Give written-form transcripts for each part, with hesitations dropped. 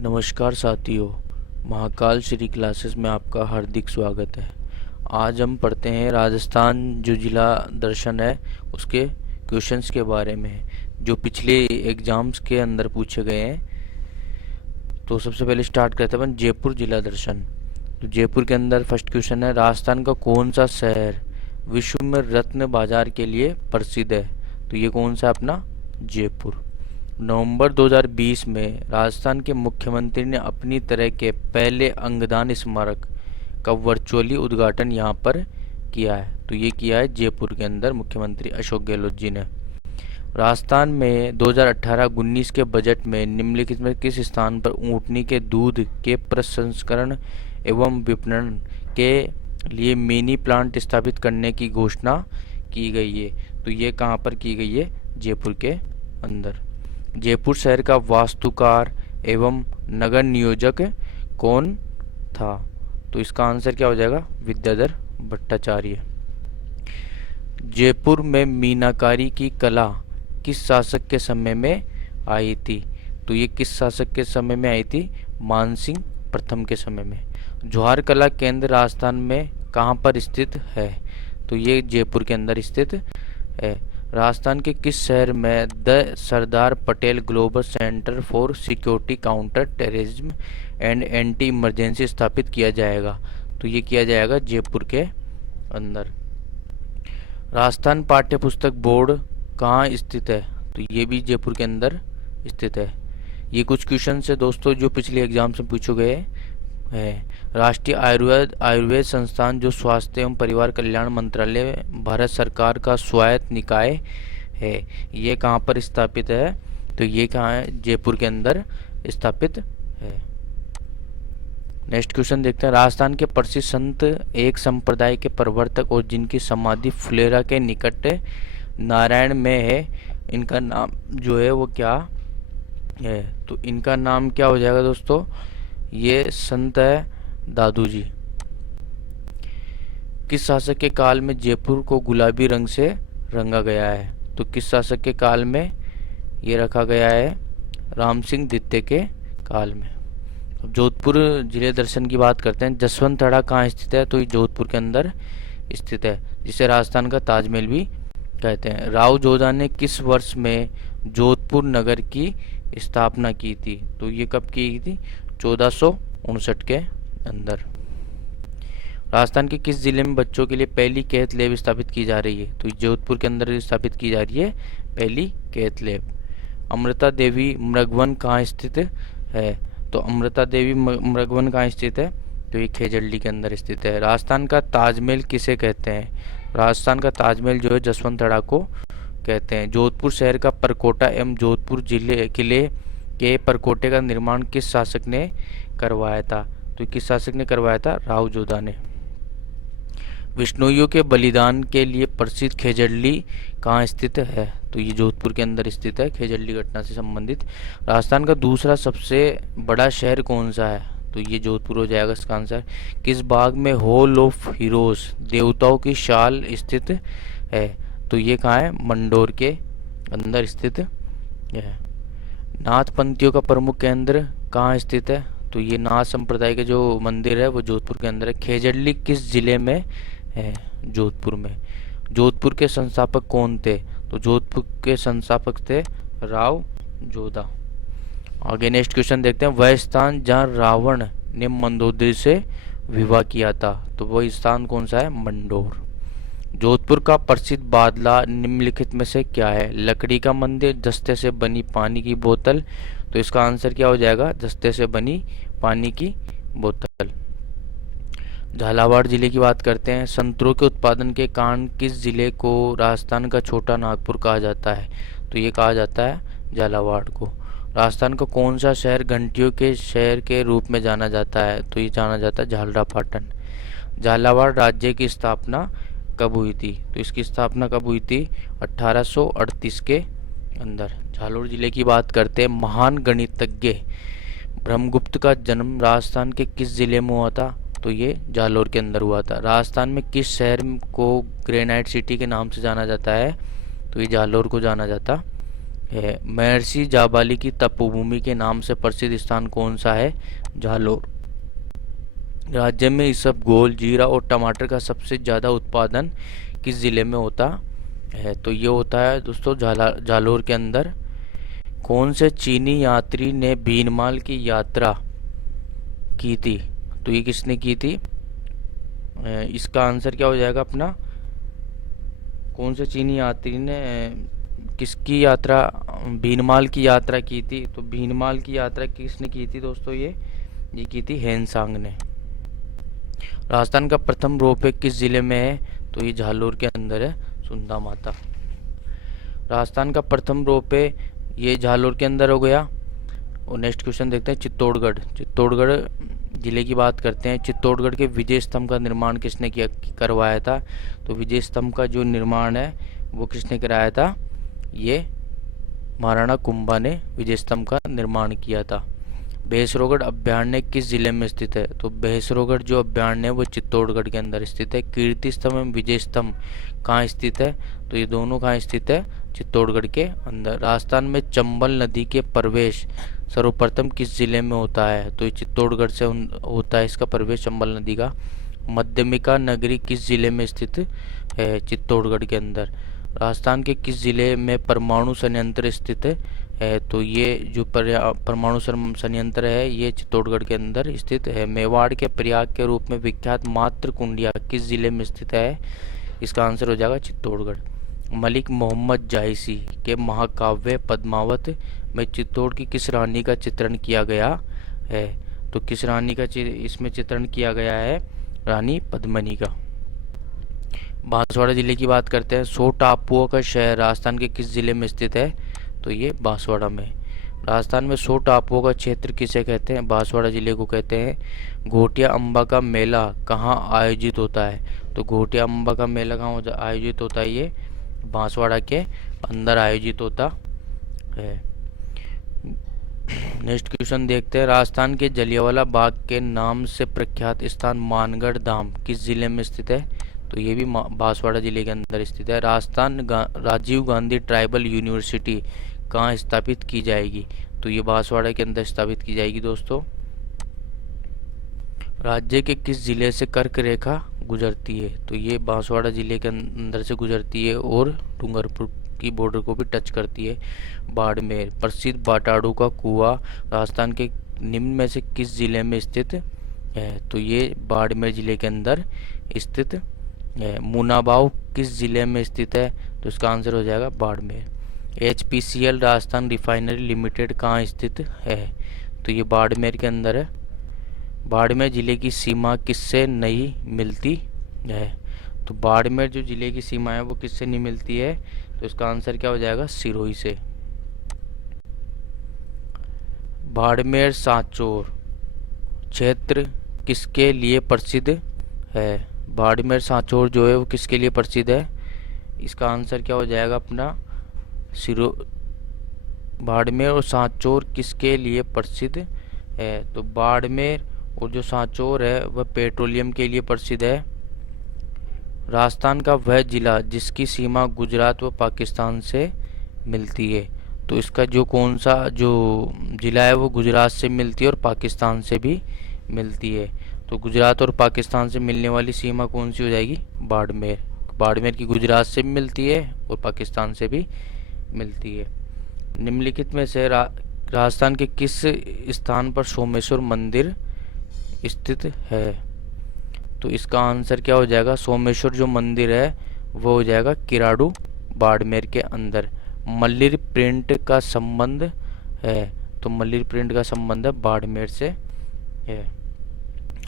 नमस्कार साथियों, महाकाल श्री क्लासेस में आपका हार्दिक स्वागत है। आज हम पढ़ते हैं राजस्थान जो जिला दर्शन है उसके क्वेश्चंस के बारे में जो पिछले एग्जाम्स के अंदर पूछे गए हैं। तो सबसे पहले स्टार्ट करते हैं अपन जयपुर जिला दर्शन। तो जयपुर के अंदर फर्स्ट क्वेश्चन है, राजस्थान का कौन सा शहर विश्व में रत्न बाजार के लिए प्रसिद्ध है? तो ये कौन सा अपना जयपुर। नवंबर 2020 में राजस्थान के मुख्यमंत्री ने अपनी तरह के पहले अंगदान स्मारक का वर्चुअली उद्घाटन यहाँ पर किया है। तो ये किया है जयपुर के अंदर मुख्यमंत्री अशोक गहलोत जी ने। राजस्थान में 2018-19 के बजट में निम्नलिखित में किस स्थान पर ऊँटनी के दूध के प्रसंस्करण एवं विपणन के लिए मिनी प्लांट स्थापित करने की घोषणा की गई है? तो ये कहाँ पर की गई है? जयपुर के अंदर। जयपुर शहर का वास्तुकार एवं नगर नियोजक कौन था? तो इसका आंसर क्या हो जाएगा? विद्याधर भट्टाचार्य। जयपुर में मीनाकारी की कला किस शासक के समय में आई थी? तो ये किस शासक के समय में आई थी? मानसिंह प्रथम के समय में। जौहर कला केंद्र राजस्थान में कहाँ पर स्थित है? तो ये जयपुर के अंदर स्थित है। राजस्थान के किस शहर में the Sardar Patel global centre for security counter terrorism and anti emergency स्थापित किया जाएगा? तो ये किया जाएगा जयपुर के अंदर। राजस्थान पाठ्य पुस्तक बोर्ड कहाँ स्थित है? तो ये भी जयपुर के अंदर स्थित है। ये कुछ क्वेश्चन है दोस्तों जो पिछले एग्जाम से पूछे गए हैं। राष्ट्रीय आयुर्वेद संस्थान जो स्वास्थ्य एवं परिवार कल्याण मंत्रालय भारत सरकार का स्वायत्त निकाय है, ये कहाँ पर स्थापित है? तो ये कहाँ है? जयपुर के अंदर स्थापित है। नेक्स्ट क्वेश्चन देखते हैं। राजस्थान के प्रसिद्ध संत एक संप्रदाय के प्रवर्तक और जिनकी समाधि फुलेरा के निकट नारायण में है, इनका नाम जो है वो क्या है? तो इनका नाम क्या हो जाएगा दोस्तों? ये संत है दादू जी। किस शासक के काल में जयपुर को गुलाबी रंग से रंगा गया है? तो किस शासक के काल में ये रखा गया है? राम सिंह द्वितीय के काल में। अब जोधपुर जिले दर्शन की बात करते हैं। जसवंतड़ा कहाँ स्थित है? तो ये जोधपुर के अंदर स्थित है, जिसे राजस्थान का ताजमहल भी कहते हैं। राव जोधा ने किस वर्ष में जोधपुर नगर की स्थापना की थी? तो ये कब की थी? 1459 के अंदर। राजस्थान के किस जिले में बच्चों के लिए पहली कैथ लैब स्थापित की जा रही है? तो जोधपुर के अंदर स्थापित की जा रही है पहली कैथ लैब। अमृता देवी मृगवन कहाँ स्थित है? तो अमृता देवी मृगवन कहाँ स्थित है? तो ये खेजड़ली के अंदर स्थित है। राजस्थान का ताजमहल किसे कहते हैं? राजस्थान का ताजमहल जो है जसवंतड़ा को कहते हैं। जोधपुर शहर का परकोटा एवं जोधपुर जिले किले के परकोटे का निर्माण किस शासक ने करवाया था? तो किस शासक ने करवाया था? राव जोधा ने। विष्णुइयों के बलिदान के लिए प्रसिद्ध खेजड़ली कहाँ स्थित है? तो ये जोधपुर के अंदर स्थित है, खेजड़ली घटना से संबंधित। राजस्थान का दूसरा सबसे बड़ा शहर कौन सा है? तो ये जोधपुर हो जाएगा इसका आंसर। किस बाग में हॉल ऑफ हीरोज देवताओं की शाल स्थित है? तो ये कहाँ है? मंडोर के अंदर स्थित है। नाथपंथियों का प्रमुख केंद्र कहाँ स्थित है? तो ये नाथ संप्रदाय के जो मंदिर है वो जोधपुर के अंदर है। खेजड़ली किस जिले में है? जोधपुर में। जोधपुर के संस्थापक कौन थे? तो जोधपुर के संस्थापक थे राव जोधा। आगे नेक्स्ट क्वेश्चन देखते हैं। वह स्थान जहाँ रावण ने मंदोदरी से विवाह किया था, तो वह स्थान कौन सा है? मंडोर। जोधपुर का प्रसिद्ध बादला निम्नलिखित में से क्या है? लकड़ी का मंदिर, दस्ते से बनी पानी की बोतल। तो इसका आंसर क्या हो जाएगा? दस्ते से बनी पानी की बोतल। झालावाड़ जिले की बात करते हैं। संतरों के उत्पादन के कारण किस जिले को राजस्थान का छोटा नागपुर कहा जाता है? तो ये कहा जाता है झालावाड़ को। राजस्थान का कौन सा शहर घंटियों के शहर के रूप में जाना जाता है? तो ये जाना जाता है झालरापाटन। झालावाड़ राज्य की स्थापना कब हुई थी? तो इसकी स्थापना कब हुई थी? 1838 के अंदर। झालोर जिले की बात करते हैं। महान गणितज्ञ ब्रह्मगुप्त का जन्म राजस्थान के किस जिले में हुआ था? तो ये जालौर के अंदर हुआ था। राजस्थान में किस शहर को ग्रेनाइट सिटी के नाम से जाना जाता है? तो ये जालौर को जाना जाता है। महर्षि जाबाली की तपोभूमि के नाम से प्रसिद्ध स्थान कौन सा है? जालोर। राज्य में इसबगोल, जीरा और टमाटर का सबसे ज़्यादा उत्पादन किस जिले में होता है? तो ये होता है दोस्तों जालोर के अंदर। कौन से चीनी यात्री ने भीनमाल की यात्रा की थी? तो ये किसने की थी? इसका आंसर क्या हो जाएगा अपना? कौन से चीनी यात्री ने किसकी यात्रा, भीनमाल की यात्रा की थी? तो भीनमाल की यात्रा किसने की थी दोस्तों? ये की थी हेनसांग ने। राजस्थान का प्रथम रोपवे किस जिले में है? तो ये झालोर के अंदर है, सुंदा माता। राजस्थान का प्रथम रोपवे ये झालोर के अंदर हो गया। और नेक्स्ट क्वेश्चन देखते हैं चित्तौड़गढ़। चित्तौड़गढ़ जिले की बात करते हैं। चित्तौड़गढ़ के विजय स्तंभ का निर्माण किसने करवाया था? तो विजय स्तंभ का जो निर्माण है वो किसने कराया था? ये महाराणा कुंभा ने विजय स्तंभ का निर्माण किया था। भैंसरोगढ़ अभ्यारण्य किस जिले में स्थित है? तो भैंसरोगढ़ जो अभ्यारण्य है वो चित्तौड़गढ़ के अंदर स्थित है। कीर्ति स्तंभ एवं विजय स्तंभ कहाँ स्थित है? तो ये दोनों कहाँ स्थित है? चित्तौड़गढ़ के अंदर। राजस्थान में चंबल नदी के प्रवेश सर्वप्रथम किस जिले में होता है? तो ये चित्तौड़गढ़ से होता है इसका प्रवेश, चंबल नदी का। मध्यमिका नगरी किस जिले में स्थित है? चित्तौड़गढ़ के अंदर। राजस्थान के किस जिले में परमाणु संयंत्र स्थित है? तो ये जो परमाणु संयंत्र है ये चित्तौड़गढ़ के अंदर स्थित है। मेवाड़ के प्रयाग के रूप में विख्यात मातृ कुंडिया किस जिले में स्थित है? इसका आंसर हो जाएगा चित्तौड़गढ़। मलिक मोहम्मद जायसी के महाकाव्य पद्मावत में चित्तौड़ की किस रानी का चित्रण किया गया है? तो किस रानी का इसमें चित्रण किया गया है? रानी पद्मिनी का। बांसवाड़ा जिले की बात करते हैं। 100 टापुओं का शहर राजस्थान के किस जिले में स्थित है? तो ये बांसवाड़ा में। राजस्थान में 100 टापुओं का क्षेत्र किसे कहते हैं? बांसवाड़ा जिले को कहते हैं। घोटिया अम्बा का मेला कहाँ आयोजित होता है? तो घोटिया अम्बा का मेला कहाँ आयोजित होता है? ये बांसवाड़ा के अंदर आयोजित होता है। नेक्स्ट क्वेश्चन देखते हैं। राजस्थान के जलियांवाला बाग के नाम से प्रख्यात स्थान मानगढ़ धाम किस जिले में स्थित है? तो ये भी बांसवाड़ा जिले के अंदर स्थित है। राजस्थान राजीव गांधी ट्राइबल यूनिवर्सिटी कहाँ स्थापित की जाएगी? तो ये बांसवाड़ा के अंदर स्थापित की जाएगी दोस्तों। राज्य के किस जिले से कर्क रेखा गुजरती है? तो ये बांसवाड़ा जिले के अंदर से गुजरती है और डूंगरपुर की बॉर्डर को भी टच करती है। बाड़मेर प्रसिद्ध बाटाड़ू का कुआं राजस्थान के निम्न में से किस जिले में स्थित है? तो ये बाड़मेर जिले के अंदर स्थित है। मुनाबाव किस जिले में स्थित है? तो इसका आंसर हो जाएगा Barmer. HPCL Rajasthan refinery limited कहाँ स्थित है? तो ये बाड़मेर के अंदर है। बाड़मेर जिले की सीमा किससे नहीं मिलती है? तो बाड़मेर जो जिले की सीमा है वो किससे नहीं मिलती है? तो इसका आंसर क्या हो जाएगा? सिरोही से। बाड़मेर सांचौर क्षेत्र किसके लिए प्रसिद्ध है? बाड़मेर सांचौर जो है वो किसके लिए प्रसिद्ध है? इसका आंसर क्या हो जाएगा अपना? बाड़मेर और सांचौर किसके लिए प्रसिद्ध है? तो बाड़मेर और जो सांचौर है वह पेट्रोलियम के लिए प्रसिद्ध है। राजस्थान का वह जिला जिसकी सीमा गुजरात व पाकिस्तान से मिलती है। तो इसका जो कौन सा जो जिला है वो गुजरात से मिलती है और पाकिस्तान से भी मिलती है। तो गुजरात और पाकिस्तान से मिलने वाली सीमा कौन सी हो जाएगी? बाड़मेर। बाड़मेर की गुजरात से भी मिलती है और पाकिस्तान से भी मिलती है। निम्नलिखित में से राजस्थान के किस स्थान पर सोमेश्वर मंदिर स्थित है? तो इसका आंसर क्या हो जाएगा? सोमेश्वर जो मंदिर है वो हो जाएगा किराड़ू बाड़मेर के अंदर। मल्लिर प्रिंट का संबंध है? तो मल्लिर प्रिंट का संबंध है बाड़मेर से है।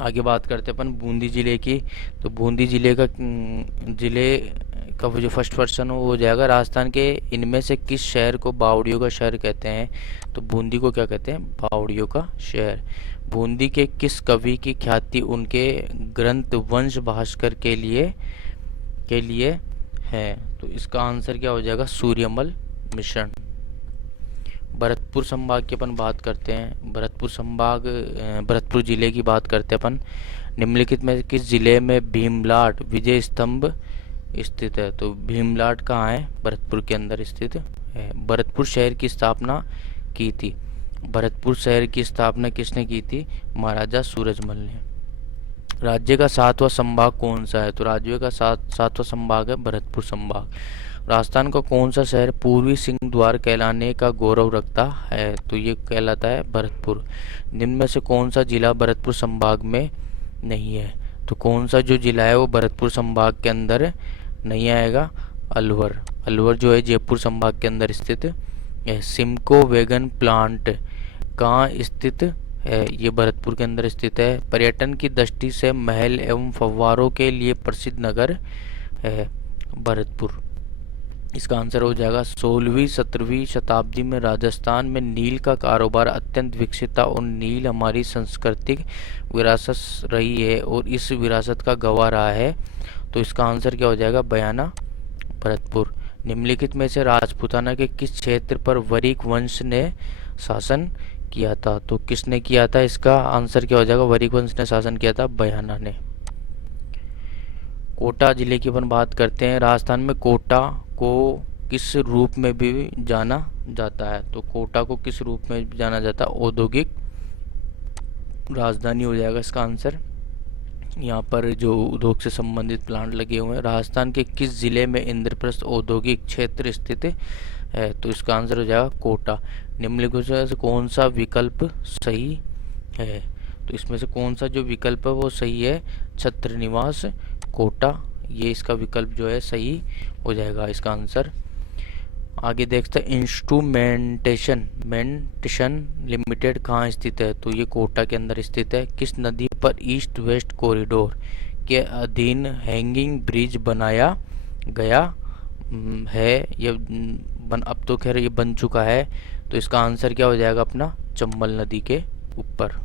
आगे बात करते हैं अपन बूंदी जिले की। तो बूंदी जिले का जो फर्स्ट पर्सन वो हो जाएगा राजस्थान के इनमें से किस शहर को बावड़ियों का शहर कहते हैं? तो बूंदी को क्या कहते हैं? बावड़ियों का शहर। बूंदी के किस कवि की ख्याति उनके ग्रंथ वंश भास्कर के लिए है? तो इसका आंसर क्या हो जाएगा? सूर्यमल मिश्रण। भरतपुर संभाग की अपन बात करते हैं। भरतपुर जिले की बात करते हैं अपन। निम्नलिखित में किस जिले में भीमलाट विजय स्तंभ स्थित है? तो भीमलाट कहाँ है? भरतपुर के अंदर स्थित है। भरतपुर शहर की स्थापना की थी। भरतपुर शहर की स्थापना किसने की थी? महाराजा सूरजमल ने। राज्य का 7वां संभाग कौन सा है? तो राज्य का 7वां संभाग है भरतपुर संभाग। राजस्थान का कौन सा शहर पूर्वी सिंह द्वार कहलाने का गौरव रखता है? तो ये कहलाता है भरतपुर। निम्न में से कौन सा जिला भरतपुर संभाग में नहीं है? तो कौन सा जो जिला है वो भरतपुर संभाग के अंदर नहीं आएगा? अलवर। अलवर जो है जयपुर संभाग के अंदर स्थित है। सिमको वैगन प्लांट कहाँ स्थित है? ये भरतपुर के अंदर स्थित है। पर्यटन की दृष्टि से महल एवं फव्वारों के लिए प्रसिद्ध नगर है भरतपुर। इसका आंसर हो जाएगा 16वीं 17वीं शताब्दी में राजस्थान में नील का कारोबार अत्यंत विकसित था और नील हमारी सांस्कृतिक विरासत रही है और इस विरासत का गवाह रहा है। तो इसका आंसर क्या हो जाएगा? बयाना भरतपुर। निम्नलिखित में से राजपूताना के किस क्षेत्र पर वरिक वंश ने शासन किया था? तो किसने किया था? इसका आंसर क्या हो जाएगा? वरिक वंश ने शासन किया था बयाना ने। कोटा जिले की अपन बात करते हैं। राजस्थान में कोटा को किस रूप में भी जाना जाता है? तो कोटा को किस रूप में जाना जाता है? औद्योगिक राजधानी हो जाएगा इसका आंसर। यहाँ पर जो उद्योग से संबंधित प्लांट लगे हुए हैं। राजस्थान के किस जिले में इंद्रप्रस्थ औद्योगिक क्षेत्र स्थित है? तो इसका आंसर हो जाएगा कोटा। निम्नलिखित में से कौन सा विकल्प सही है? तो इसमें से कौन सा जो विकल्प है वो सही है? छत्र निवास कोटा, ये इसका विकल्प जो है सही हो जाएगा इसका आंसर। आगे देखते हैं इंस्ट्रूमेंटेशन लिमिटेड कहाँ स्थित है? तो ये कोटा के अंदर स्थित है। किस नदी पर ईस्ट वेस्ट कॉरिडोर के अधीन हैंगिंग ब्रिज बनाया गया है? ये अब तो खैर ये बन चुका है। तो इसका आंसर क्या हो जाएगा अपना? चंबल नदी के ऊपर।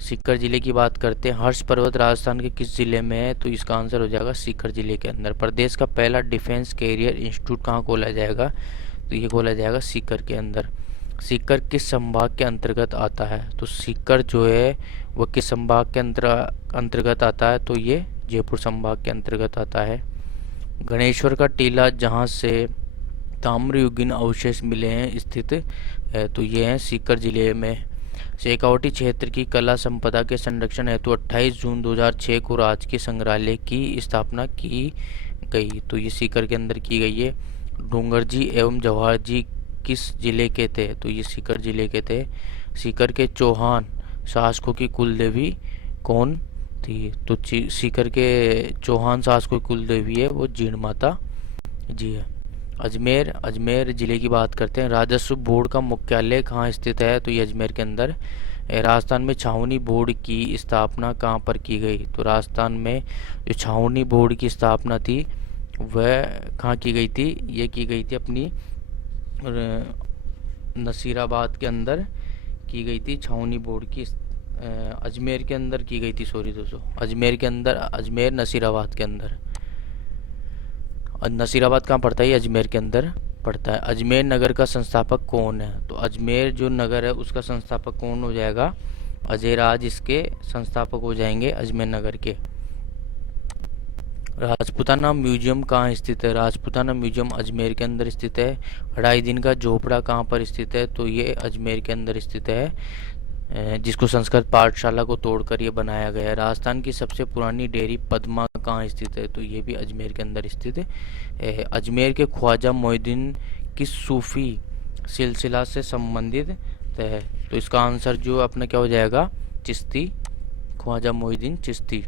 सीकर जिले की बात करते हैं। हर्ष पर्वत राजस्थान के किस जिले में है? तो इसका आंसर हो जाएगा सीकर जिले के अंदर। प्रदेश का पहला डिफेंस कैरियर इंस्टीट्यूट कहाँ खोला जाएगा? तो ये खोला जाएगा सीकर के अंदर। सीकर किस संभाग के अंतर्गत आता है? तो सीकर जो है वो किस संभाग के अंतर्गत आता है? तो ये जयपुर संभाग के अंतर्गत आता है। गणेश्वर का टीला जहाँ से ताम्रयुगीन अवशेष मिले हैं स्थित है? तो ये है सीकर जिले में। शेखावटी क्षेत्र की कला संपदा के संरक्षण हेतु 28 जून 2006 को राजकीय संग्रहालय की स्थापना की गई। तो ये सीकर के अंदर की गई है। डूंगर जी एवं जवाहर जी किस जिले के थे? तो ये सीकर जिले के थे। सीकर के चौहान शासकों की कुलदेवी कौन थी? तो सीकर के चौहान शासकों की कुलदेवी है वो जीण माता जी है। अजमेर जिले की बात करते हैं। राजस्व बोर्ड का मुख्यालय कहाँ स्थित है? तो ये अजमेर के अंदर। राजस्थान में छावनी बोर्ड की स्थापना कहाँ पर की गई? तो राजस्थान में जो छावनी बोर्ड की स्थापना थी वह कहाँ की गई थी? ये की गई थी अपनी नसीराबाद के अंदर की गई थी छावनी बोर्ड की। अजमेर के अंदर की गई थी, सॉरी दोस्तों, अजमेर के अंदर, अजमेर नसीराबाद के अंदर। नसीराबाद कहाँ पड़ता है? अजमेर के अंदर पड़ता है। अजमेर नगर का संस्थापक कौन है? तो अजमेर जो नगर है उसका संस्थापक कौन हो जाएगा? अजयराज इसके संस्थापक हो जाएंगे अजमेर नगर के। राजपूताना म्यूजियम कहाँ स्थित है? राजपूताना म्यूजियम अजमेर के अंदर स्थित है। 2.5 दिन का झोपड़ा कहाँ पर स्थित है? तो ये अजमेर के अंदर स्थित है, जिसको संस्कृत पाठशाला को तोड़कर ये बनाया गया है। राजस्थान की सबसे पुरानी डेयरी पद्मा कहाँ स्थित है? तो ये भी अजमेर के अंदर स्थित है। अजमेर के ख्वाजा मोइनुद्दीन किस सूफी सिलसिला से संबंधित है? तो इसका आंसर जो अपना क्या हो जाएगा? चिश्ती, ख्वाजा मोइनुद्दीन चिश्ती।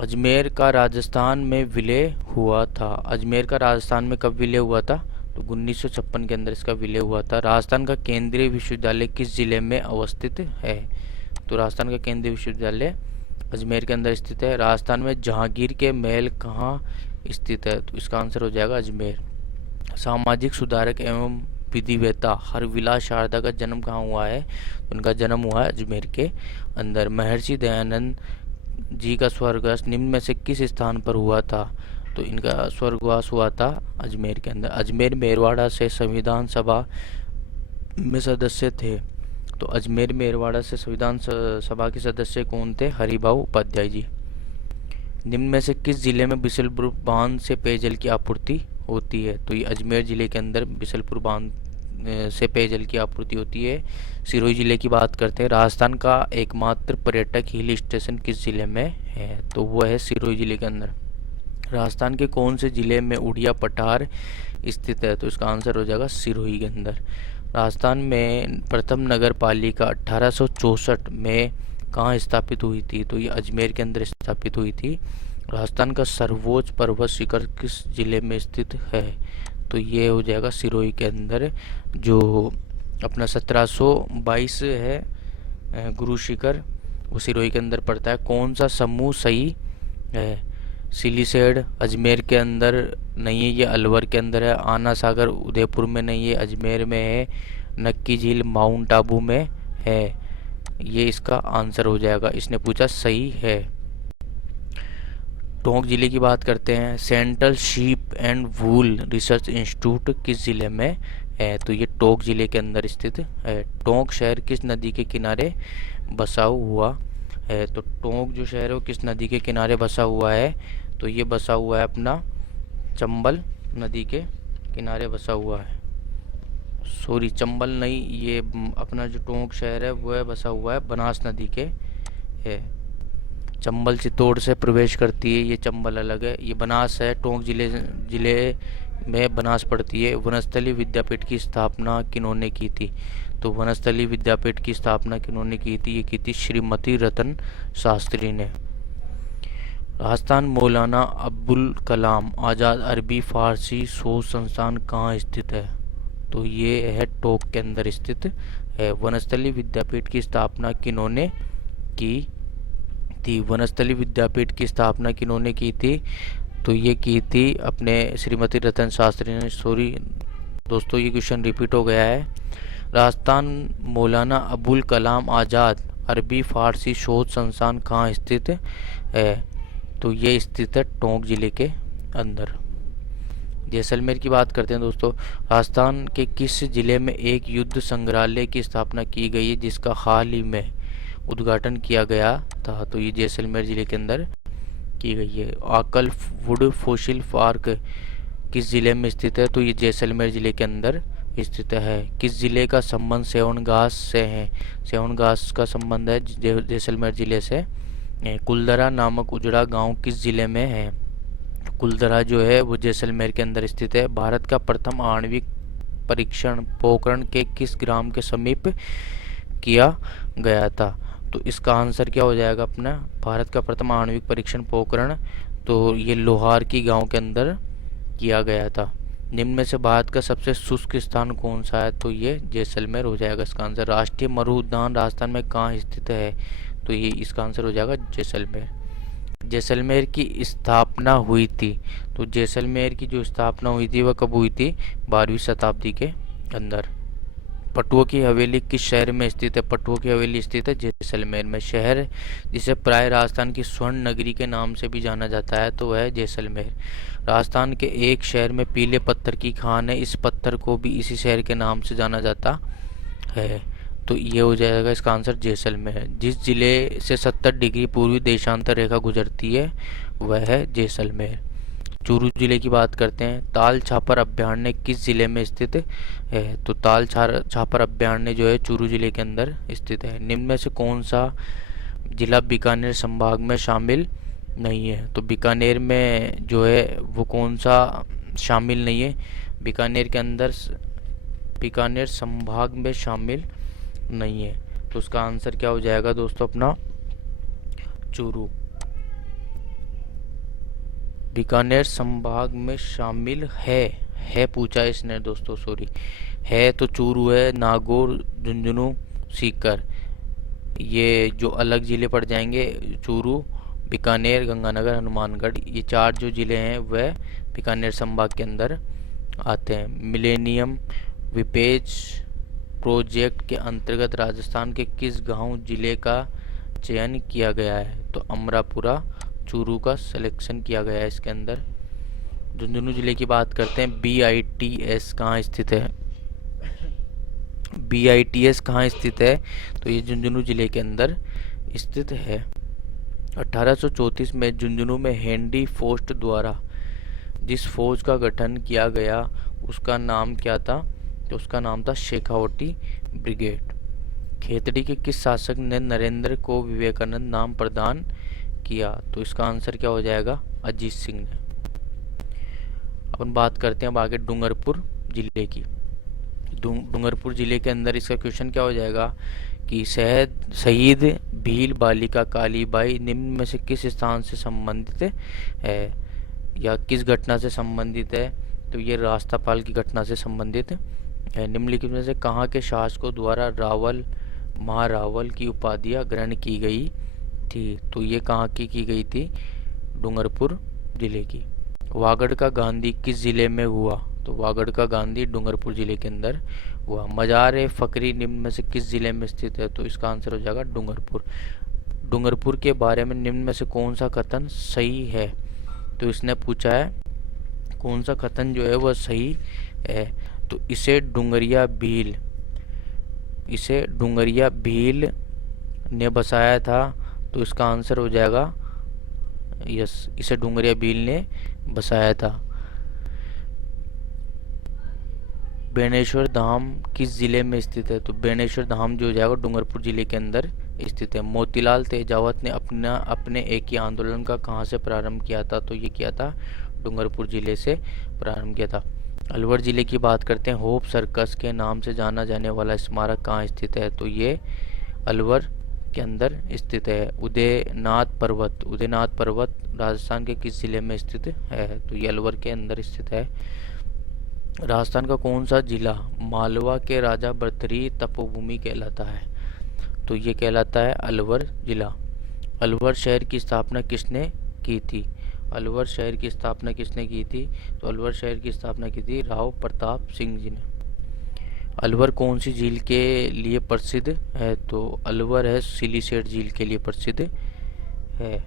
अजमेर का राजस्थान में विलय हुआ था। अजमेर का राजस्थान में कब विलय हुआ था? तो 1956 के अंदर इसका विलय हुआ था। राजस्थान का केंद्रीय विश्वविद्यालय किस जिले में अवस्थित है? तो राजस्थान का केंद्रीय विश्वविद्यालय अजमेर के अंदर स्थित है। राजस्थान में जहांगीर के महल कहाँ स्थित है? तो इसका आंसर हो जाएगा अजमेर। सामाजिक सुधारक एवं विधिवेता हरविलास शारदा का जन्म कहाँ हुआ है? उनका जन्म हुआ है अजमेर के अंदर। महर्षि दयानंद जी का स्वर्गवास निम्न में से किस स्थान पर हुआ था? तो इनका स्वर्गवास हुआ था अजमेर के अंदर। अजमेर मेरवाड़ा से संविधान सभा में सदस्य थे। तो अजमेर मेरवाड़ा से संविधान सभा के सदस्य कौन थे? हरिभाऊ उपाध्याय जी। निम्न में से किस जिले में बिसलपुर बांध से पेयजल की आपूर्ति होती है? तो ये अजमेर ज़िले के अंदर बिसलपुर बांध से पेयजल की आपूर्ति होती है। सिरोही ज़िले की बात करते हैं, राजस्थान का एकमात्र पर्यटक हिल स्टेशन किस ज़िले में है? तो वो है सिरोही ज़िले के अंदर। राजस्थान के कौन से ज़िले में उड़िया पठार स्थित है? तो इसका आंसर हो जाएगा सिरोही के अंदर। राजस्थान में प्रथम नगर पालिका 1864 में कहाँ स्थापित हुई थी? तो ये अजमेर के अंदर स्थापित हुई थी। राजस्थान का सर्वोच्च पर्वत शिखर किस जिले में स्थित है? तो ये हो जाएगा सिरोही के अंदर, जो अपना 1722 है गुरु शिखर, वो सिरोही के अंदर पड़ता है। कौन सा समूह सही है? सिलीसेड अजमेर के अंदर नहीं है, ये अलवर के अंदर है। आना सागर उदयपुर में नहीं है, अजमेर में है। नक्की झील माउंट आबू में है। ये इसका आंसर हो जाएगा, इसने पूछा सही है। टोंक जिले की बात करते हैं, central sheep and wool research institute किस जिले में है? तो ये टोंक जिले के अंदर स्थित है। टोंक शहर किस नदी के किनारे बसा हुआ है? तो टोंक जो शहर है वो किस नदी के किनारे बसा हुआ है? तो ये बसा हुआ है अपना चंबल नदी के किनारे बसा हुआ है। सॉरी, चंबल नहीं, ये अपना जो टोंक शहर है वो है बसा हुआ है बनास नदी के है। चंबल चित्तौड़ से प्रवेश करती है, ये चंबल अलग है, ये बनास है। टोंक जिले में बनास पड़ती है। वनस्थली विद्यापीठ की स्थापना किन्होंने की थी? तो वनस्थली विद्यापीठ की स्थापना किन्होंने की थी? ये की थी श्रीमती रतन शास्त्री ने। राजस्थान मौलाना अब्दुल कलाम आज़ाद अरबी फारसी शोध संस्थान कहाँ स्थित है? तो ये है टोंक के अंदर स्थित है। वनस्थली विद्यापीठ की स्थापना किन्होंने की थी? वनस्थली विद्यापीठ की स्थापना किन्होंने की थी? तो ये की थी अपने श्रीमती रतन शास्त्री ने। सॉरी दोस्तों, ये क्वेश्चन रिपीट हो गया है। राजस्थान मौलाना अबुल कलाम आज़ाद अरबी फारसी शोध संस्थान कहाँ स्थित है? तो ये स्थित है टोंक जिले के अंदर। जैसलमेर की बात करते हैं दोस्तों, राजस्थान के किस जिले में एक युद्ध संग्रहालय की स्थापना की गई है जिसका हाल ही में उद्घाटन किया गया था? तो ये जैसलमेर जिले के अंदर की गई है। आकल वुड फॉसिल पार्क किस जिले में स्थित है? तो ये जैसलमेर जिले के अंदर स्थित है। किस जिले का संबंध सेवन घास से है? सेवन घास का संबंध है जैसलमेर जिले से। कुलदरा नामक उजड़ा गांव किस जिले में है? कुलदरा जो है वो जैसलमेर के अंदर स्थित है। भारत का प्रथम आणविक परीक्षण पोखरण के किस ग्राम के समीप किया गया था? तो इसका आंसर क्या हो जाएगा अपना? भारत का प्रथम आणविक परीक्षण पोखरण, तो ये लोहार की गांव के अंदर किया गया था। निम्न में से भारत का सबसे शुष्क स्थान कौन सा है? तो ये जैसलमेर हो जाएगा इसका आंसर। राष्ट्रीय मरु उद्यान राजस्थान में कहाँ स्थित है? तो ये इसका आंसर हो जाएगा जैसलमेर। जैसलमेर की स्थापना हुई थी, तो जैसलमेर की जो स्थापना हुई थी वह कब हुई थी? 12वीं शताब्दी के अंदर। पटुआ की हवेली किस शहर में स्थित है? पटुआ की हवेली स्थित है जैसलमेर में। शहर जिसे प्राय राजस्थान की स्वर्ण नगरी के नाम से भी जाना जाता है तो वह है जैसलमेर। राजस्थान के एक शहर में पीले पत्थर की खान है, इस पत्थर को भी इसी शहर के नाम से जाना जाता है। तो ये हो जाएगा इसका आंसर जैसलमेर। जिस जिले से 70 डिग्री पूर्वी देशांतर रेखा गुजरती है वह है जैसलमेर। चूरू जिले की बात करते हैं, ताल छापर अभयारण्य किस जिले में स्थित है? तो ताल छापर अभयारण्य जो है चूरू जिले के अंदर स्थित है। निम्न में से कौन सा जिला बीकानेर संभाग में शामिल नहीं है? तो बीकानेर में जो है वो कौन सा शामिल नहीं है? बीकानेर के अंदर बीकानेर संभाग में शामिल नहीं है। तो उसका आंसर क्या हो जाएगा दोस्तों अपना? चूरू। बीकानेर संभाग में शामिल है पूछा इसने दोस्तों, सॉरी, है तो चूरू है, नागौर, झुंझुनू, सीकर, ये जो अलग ज़िले पड़ जाएंगे, चूरू, बीकानेर, गंगानगर, हनुमानगढ़, ये 4 जो ज़िले हैं वह बीकानेर संभाग के अंदर आते हैं। मिलेनियम विपेज प्रोजेक्ट के अंतर्गत राजस्थान के किस गांव जिले का चयन किया गया है? तो अमरापुरा चूरू का सिलेक्शन किया गया है इसके अंदर। झुंझुनू जिले की बात करते हैं, BITS कहाँ स्थित है? BITS कहाँ स्थित है? तो ये झुंझुनू जिले के अंदर स्थित है। 1834 में झुंझुनू में हेनरी फोस्ट द्वारा जिस फौज का गठन किया गया उसका नाम क्या था? तो उसका नाम था शेखावटी ब्रिगेड। खेतड़ी के किस शासक ने नरेंद्र को विवेकानंद नाम प्रदान किया? तो इसका आंसर क्या हो जाएगा? अजीत सिंह ने। अपन बात करते हैं अब आगे डूंगरपुर जिले की। डूंगरपुर जिले के अंदर इसका क्वेश्चन क्या हो जाएगा कि शहीद भील बालिका कालीबाई निम्न में से किस स्थान से संबंधित है या किस घटना से संबंधित है? तो ये रास्तापाल की घटना से संबंधित है। निम्नलिखित में से कहाँ के शासकों द्वारा रावल महारावल की उपाधियां ग्रहण की गई थी? तो ये कहाँ की गई थी? डूंगरपुर जिले की। वागड़ का गांधी किस जिले में हुआ? तो वागड़ का गांधी डूंगरपुर जिले के अंदर हुआ। मजार फकरी निम्न में से किस जिले में स्थित है? तो इसका आंसर हो जाएगा डूंगरपुर। डूंगरपुर के बारे में निम्न में से कौन सा कथन सही है? तो इसने पूछा है कौन सा कथन जो है वह सही है। तो इसे डूंगरिया भील ने बसाया था। तो इसका आंसर हो जाएगा यस, इसे डूंगरिया भील ने बसाया था। बेणेश्वर धाम किस जिले में स्थित है? तो बेणेश्वर धाम जो हो जाएगा डूंगरपुर जिले के अंदर स्थित है। मोतीलाल तेजावत ने अपने एक ही आंदोलन का कहाँ से प्रारंभ किया था? तो ये किया था डूंगरपुर जिले से प्रारंभ किया था। अलवर जिले की बात करते हैं। होप सर्कस के नाम से जाना जाने वाला स्मारक कहाँ स्थित है? तो ये अलवर के अंदर स्थित है। उदयनाथ पर्वत राजस्थान के किस जिले में स्थित है? तो ये अलवर के अंदर स्थित है। राजस्थान का कौन सा जिला मालवा के राजा भर्तृहरि तपोभूमि कहलाता है? तो ये कहलाता है अलवर जिला। अलवर शहर की स्थापना किसने की थी? अलवर शहर की स्थापना किसने की थी? तो अलवर शहर की स्थापना की थी राव प्रताप सिंह जी ने। अलवर कौन सी झील के लिए प्रसिद्ध है? तो अलवर है सिलीसेट झील के लिए प्रसिद्ध है।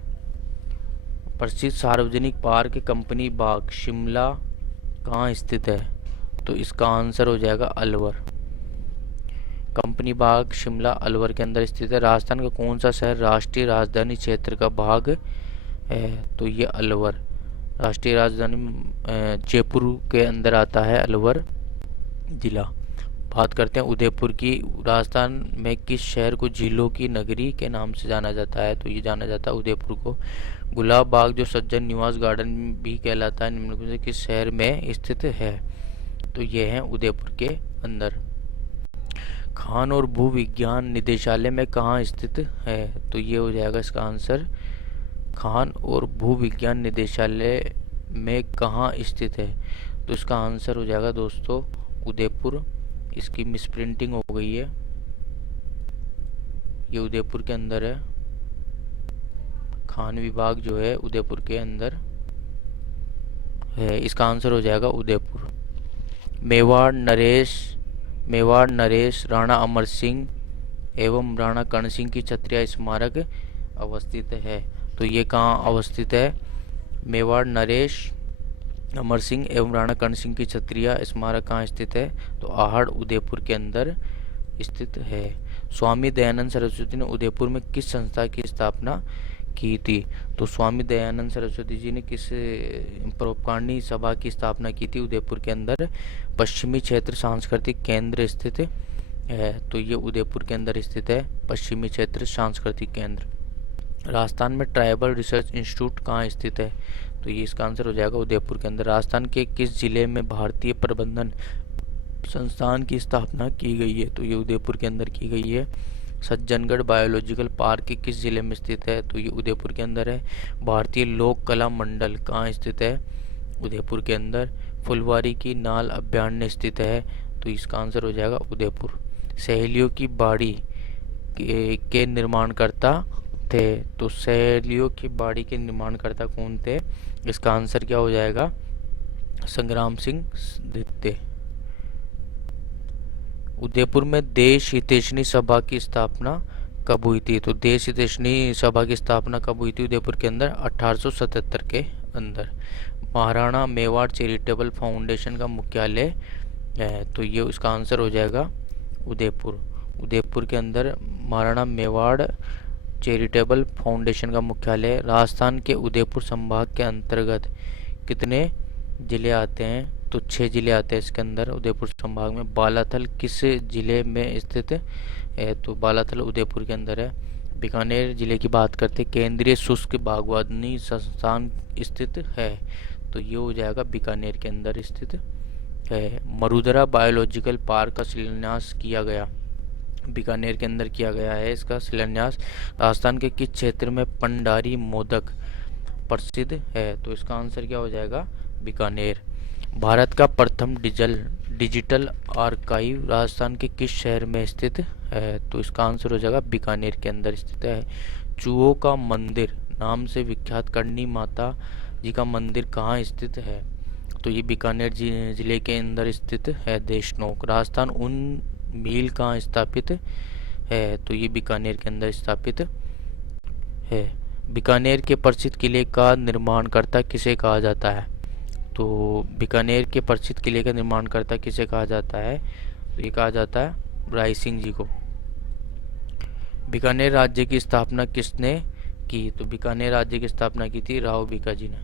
प्रसिद्ध सार्वजनिक पार्क कंपनी बाग शिमला कहाँ स्थित है? तो इसका आंसर हो जाएगा अलवर। कंपनी बाग शिमला अलवर के अंदर स्थित है। राजस्थान का कौन सा शहर राष्ट्रीय राजधानी क्षेत्र का भाग है? तो ये अलवर। राष्ट्रीय राजधानी जयपुर के अंदर आता है अलवर जिला। बात करते हैं उदयपुर की। राजस्थान में किस शहर को झीलों की नगरी के नाम से जाना जाता है? तो ये जाना जाता है उदयपुर को। गुलाब बाग जो सज्जन निवास गार्डन भी कहलाता है निम्नलिखित में से किस शहर में स्थित है? तो ये है उदयपुर के अंदर। खान और भू विज्ञान निदेशालय में कहाँ स्थित है? तो ये हो जाएगा इसका आंसर। खान और भू विज्ञान निदेशालय में कहाँ स्थित है? तो इसका आंसर हो जाएगा दोस्तों उदयपुर। इसकी मिसप्रिंटिंग हो गई है, ये उदयपुर के अंदर है। खान विभाग जो है उदयपुर के अंदर है। इसका आंसर हो जाएगा उदयपुर। मेवाड़ नरेश राणा अमर सिंह एवं राणा कर्ण सिंह की क्षत्रिय स्मारक अवस्थित है। तो ये कहाँ अवस्थित है? मेवाड़ नरेश अमर सिंह एवं राणा कर्ण सिंह की क्षत्रिय स्मारक कहाँ स्थित है? तो आहड़ उदयपुर के अंदर स्थित है। स्वामी दयानंद सरस्वती ने उदयपुर में किस संस्था की स्थापना की थी? तो स्वामी दयानंद सरस्वती जी ने किस परोपकारी सभा की स्थापना की थी उदयपुर के अंदर? पश्चिमी क्षेत्र सांस्कृतिक केंद्र स्थित है। तो ये उदयपुर के अंदर स्थित है पश्चिमी क्षेत्र सांस्कृतिक केंद्र। राजस्थान में ट्राइबल रिसर्च इंस्टीट्यूट कहाँ स्थित है? तो ये इसका आंसर हो जाएगा उदयपुर के अंदर। राजस्थान के किस जिले में भारतीय प्रबंधन संस्थान की स्थापना की गई है? तो ये उदयपुर के अंदर की गई है। सज्जनगढ़ बायोलॉजिकल पार्क किस जिले में स्थित है? तो ये उदयपुर के अंदर है। भारतीय लोक कला मंडल कहाँ स्थित है? उदयपुर के अंदर। फुलवारी की नाल अभ्यारण्य स्थित है। तो इसका आंसर हो जाएगा उदयपुर। सहेलियों की बाड़ी के निर्माणकर्ता थे। तो सहेलियों की बाड़ी के निर्माणकर्ता कौन थे? इसका आंसर क्या हो जाएगा? संग्राम सिंह द्वितीय। उदयपुर में देश हितैषणी सभा की स्थापना कब हुई थी? तो देश हितैषणी सभा की स्थापना कब हुई थी उदयपुर के अंदर? 1877 के अंदर। महाराणा मेवाड़ चैरिटेबल फाउंडेशन का मुख्यालय है। तो ये उसका आंसर हो जाएगा उदयपुर। उदयपुर के अंदर महाराणा मेवाड़ चैरिटेबल फाउंडेशन का मुख्यालय। राजस्थान के उदयपुर संभाग के अंतर्गत कितने जिले आते हैं, तो 6 जिले आते हैं इसके अंदर उदयपुर संभाग में। बालाथल किस जिले में स्थित है? तो बालाथल उदयपुर के अंदर है। बीकानेर जिले की बात करते हैं, केंद्रीय शुष्क बागवानी संस्थान स्थित है, तो ये हो जाएगा बीकानेर के अंदर स्थित है। मरुधरा बायोलॉजिकल पार्क का शिलान्यास किया गया, बीकानेर के अंदर किया गया है इसका शिलान्यास। राजस्थान के किस क्षेत्र में पंडारी मोदक प्रसिद्ध है? तो इसका आंसर क्या हो जाएगा? बीकानेर। भारत का प्रथम डिजिटल आर्काइव राजस्थान के किस शहर में स्थित है? तो इसका आंसर हो जाएगा बीकानेर के अंदर स्थित है। चूहों का मंदिर नाम से विख्यात करणी माता जी का मंदिर कहाँ स्थित है? तो ये बीकानेर जिले के अंदर स्थित है, देशनोक। राजस्थान उन मिल कहाँ स्थापित है? तो ये बीकानेर के अंदर स्थापित है। बीकानेर के प्रसिद्ध किले का निर्माणकर्ता किसे कहा जाता है? तो बीकानेर के प्रसिद्ध किले का निर्माणकर्ता किसे कहा जाता है? तो ये कहा जाता है राय सिंह जी को। बीकानेर राज्य की स्थापना किसने की? तो बीकानेर राज्य की स्थापना की थी राव बीकाजी ने।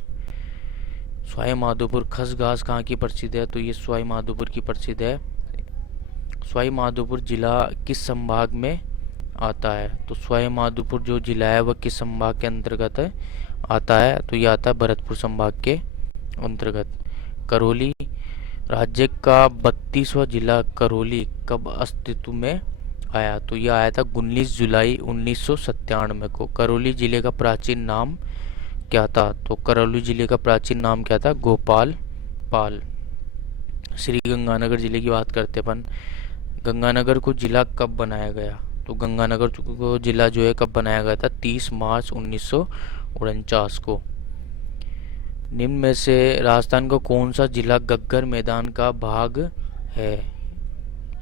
सवाई माधोपुर खसगास कहाँ की प्रसिद्ध है? तो ये सवाई माधोपुर की प्रसिद्ध है। सवाई माधोपुर जिला किस संभाग में आता है? तो सवाई माधोपुर जो जिला है वह किस संभाग के अंतर्गत आता है? तो ये आता है भरतपुर संभाग के अंतर्गत। करौली राज्य का 32वां जिला करौली कब अस्तित्व में आया? तो यह आया था 19 जुलाई 1997 को। करौली जिले का प्राचीन नाम क्या था? तो करौली जिले का प्राचीन नाम क्या था? गोपाल पाल। श्री गंगानगर जिले की बात करते अपन। गंगानगर को जिला कब बनाया गया? तो गंगानगर को जिला जो है कब बनाया गया था? 30 मार्च 1949 को। निम्न में से राजस्थान का कौन सा जिला गग्गर मैदान का भाग है?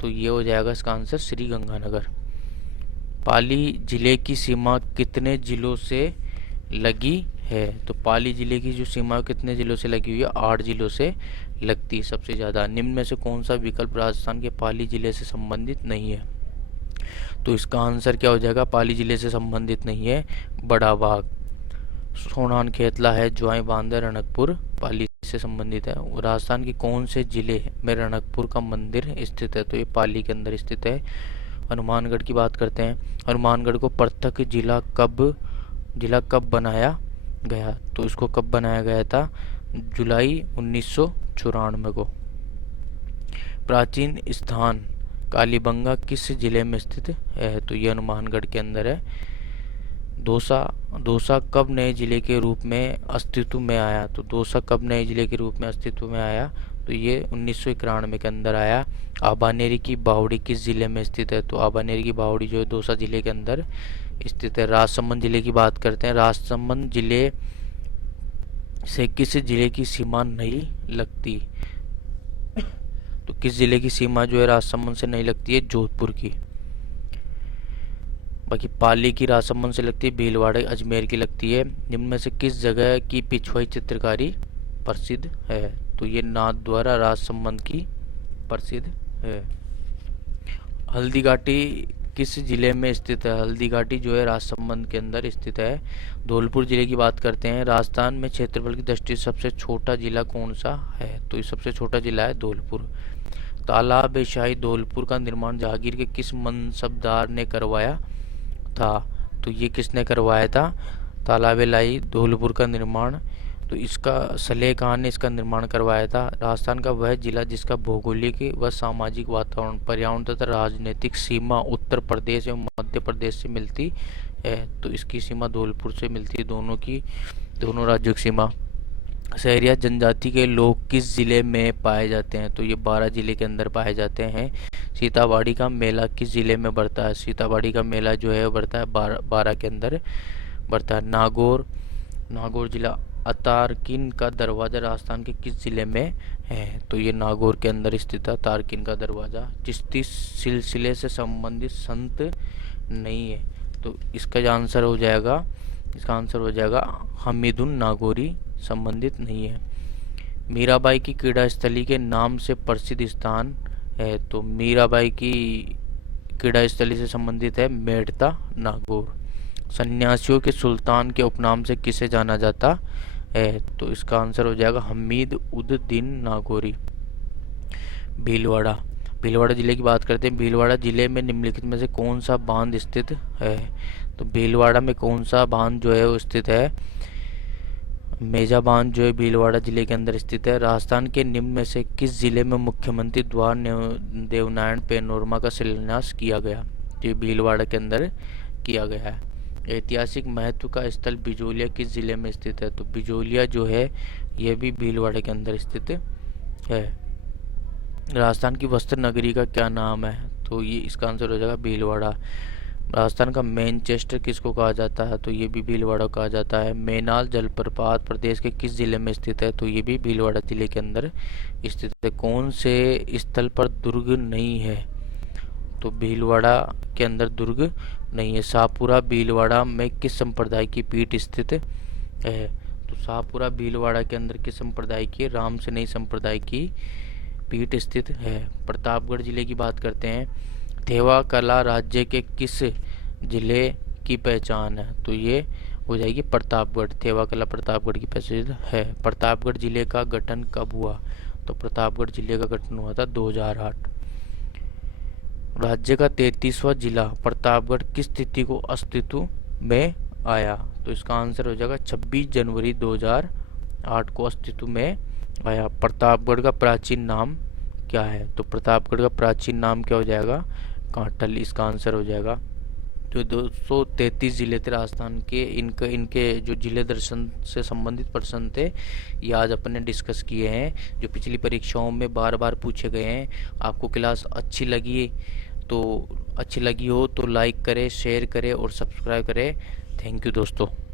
तो ये हो जाएगा इसका आंसर श्री गंगानगर। पाली जिले की सीमा कितने जिलों से लगी है? तो पाली जिले की जो सीमा कितने जिलों से लगी हुई है? 8 जिलों से लगती है सबसे ज्यादा। निम्न में से कौन सा विकल्प राजस्थान के पाली जिले से संबंधित नहीं है? तो इसका आंसर क्या हो जाएगा? पाली जिले से संबंधित नहीं है बड़ा बाग। सोनान खेतला है, ज्वाई बांध, रणकपुर पाली से संबंधित है। राजस्थान के कौन से जिले में रणकपुर का मंदिर स्थित है? तो ये पाली के अंदर स्थित है। हनुमानगढ़ की बात करते हैं। हनुमानगढ़ को पृथक जिला कब बनाया गया? तो इसको कब बनाया गया था? जुलाई 1994 को। प्राचीन स्थान कालीबंगा किस जिले में स्थित है? तो ये हनुमानगढ़ के अंदर है। दौसा कब नए जिले के रूप में अस्तित्व में आया? तो दौसा कब नए जिले के रूप में अस्तित्व में आया? तो ये 1991 के अंदर आया। आबानेरी की बावड़ी किस जिले में स्थित है? तो आबानेरी की बावड़ी जो है दौसा जिले के अंदर स्थित है। राजसमंद जिले की बात करते हैं। राजसमंद जिले से किस जिले की सीमा नहीं लगती? तो किस जिले की सीमा जो है राजसमंद से नहीं लगती है? जोधपुर की। बाकी पाली की राजसमंद से लगती है, भीलवाड़ा अजमेर की लगती है। निम्न में से किस जगह की पिछवाई चित्रकारी प्रसिद्ध है? तो ये नाथद्वारा राजसमंद की प्रसिद्ध है। हल्दी घाटी किस जिले में स्थित है? हल्दी घाटी जो है राजसमंद के अंदर स्थित है। धौलपुर जिले की बात करते हैं। राजस्थान में क्षेत्रफल की दृष्टि से सबसे छोटा जिला कौन सा है? तो ये सबसे छोटा जिला है धौलपुर। तालाब शाही धौलपुर का निर्माण जहांगीर के किस मनसबदार ने करवाया था? तो ये किसने करवाया था? तालाब लाई धौलपुर का निर्माण। तो इसका सलेह खान ने इसका निर्माण करवाया था। राजस्थान का वह जिला जिसका भौगोलिक व सामाजिक वातावरण, पर्यावरण तथा राजनीतिक सीमा उत्तर प्रदेश एवं मध्य प्रदेश से मिलती है। तो इसकी सीमा धौलपुर से मिलती है, दोनों राज्यों की सीमा। सहरिया जनजाति के लोग किस जिले में पाए जाते हैं? तो ये 12 जिले के अंदर पाए जाते हैं। सीताबाड़ी का मेला किस जिले में बढ़ता है? सीताबाड़ी का मेला जो है बढ़ता है 12 के अंदर बढ़ता है। नागौर जिला। अतारकिन का दरवाजा राजस्थान के किस जिले में है? तो ये नागौर के अंदर स्थित है तारकिन का दरवाजा। चिश्ती सिलसिले से संबंधित संत नहीं है। तो इसका आंसर हो जाएगा हमीदुन नागौरी संबंधित नहीं है। मीराबाई की क्रीड़ा स्थली के नाम से प्रसिद्ध स्थान है। तो मीराबाई की क्रीड़ा स्थली से संबंधित है मेड़ता नागौर। सन्यासियों के सुल्तान के उपनाम से किसे जाना जाता है। तो इसका आंसर हो जाएगा हमीद उद दीन नागौरी। भीलवाड़ा, भीलवाड़ा जिले की बात करते हैं। भीलवाड़ा जिले में निम्नलिखित में से कौन सा बांध स्थित है? तो भीलवाड़ा में कौन सा बांध जो है वो स्थित है? मेजा बांध जो है भीलवाड़ा जिले के अंदर स्थित है। राजस्थान के निम्न में से किस जिले में मुख्यमंत्री द्वार देवनारायण पैनोरमा का शिलान्यास किया गया? तो ये भीलवाड़ा के अंदर किया गया है। ऐतिहासिक महत्व का स्थल बिजोलिया किस जिले में स्थित है? तो बिजोलिया जो है यह भी भीलवाड़ा के अंदर स्थित है। राजस्थान की वस्त्र नगरी का क्या नाम है? तो ये इसका आंसर हो जाएगा भीलवाड़ा। राजस्थान का मैनचेस्टर किसको कहा जाता है? तो ये भी भीलवाड़ा कहा जाता है। मैनाल जलप्रपात प्रदेश के किस जिले में स्थित है? तो ये भी भीलवाड़ा जिले के अंदर स्थित है। कौन से स्थल पर दुर्ग नहीं है? तो भीलवाड़ा के अंदर दुर्ग नहीं है। शाहपुरा भीलवाड़ा में किस संप्रदाय की पीठ स्थित है? तो शाहपुरा भीलवाड़ा के अंदर किस संप्रदाय की? रामसनेही संप्रदाय की पीठ स्थित है। प्रतापगढ़ जिले की बात करते हैं। थेवा कला राज्य के किस जिले की पहचान है? तो ये हो जाएगी प्रतापगढ़। थेवा कला प्रतापगढ़ की पहचान है। प्रतापगढ़ जिले का गठन कब हुआ? तो प्रतापगढ़ जिले का गठन हुआ था 2008। राज्य का 33वां जिला प्रतापगढ़ किस तिथि को अस्तित्व में आया? तो इसका आंसर हो जाएगा 26 जनवरी 2008 को अस्तित्व में आया। प्रतापगढ़ का प्राचीन नाम क्या है? तो प्रतापगढ़ का प्राचीन नाम क्या हो जाएगा? कांटल। इसका आंसर हो जाएगा। जो 233 जिले थे राजस्थान के, इनके जो जिले दर्शन से संबंधित प्रश्न थे ये आज अपन ने डिस्कस किए हैं, जो पिछली परीक्षाओं में बार बार पूछे गए हैं। आपको क्लास अच्छी लगी हो तो लाइक करें, शेयर करें और सब्सक्राइब करें। थैंक यू दोस्तों।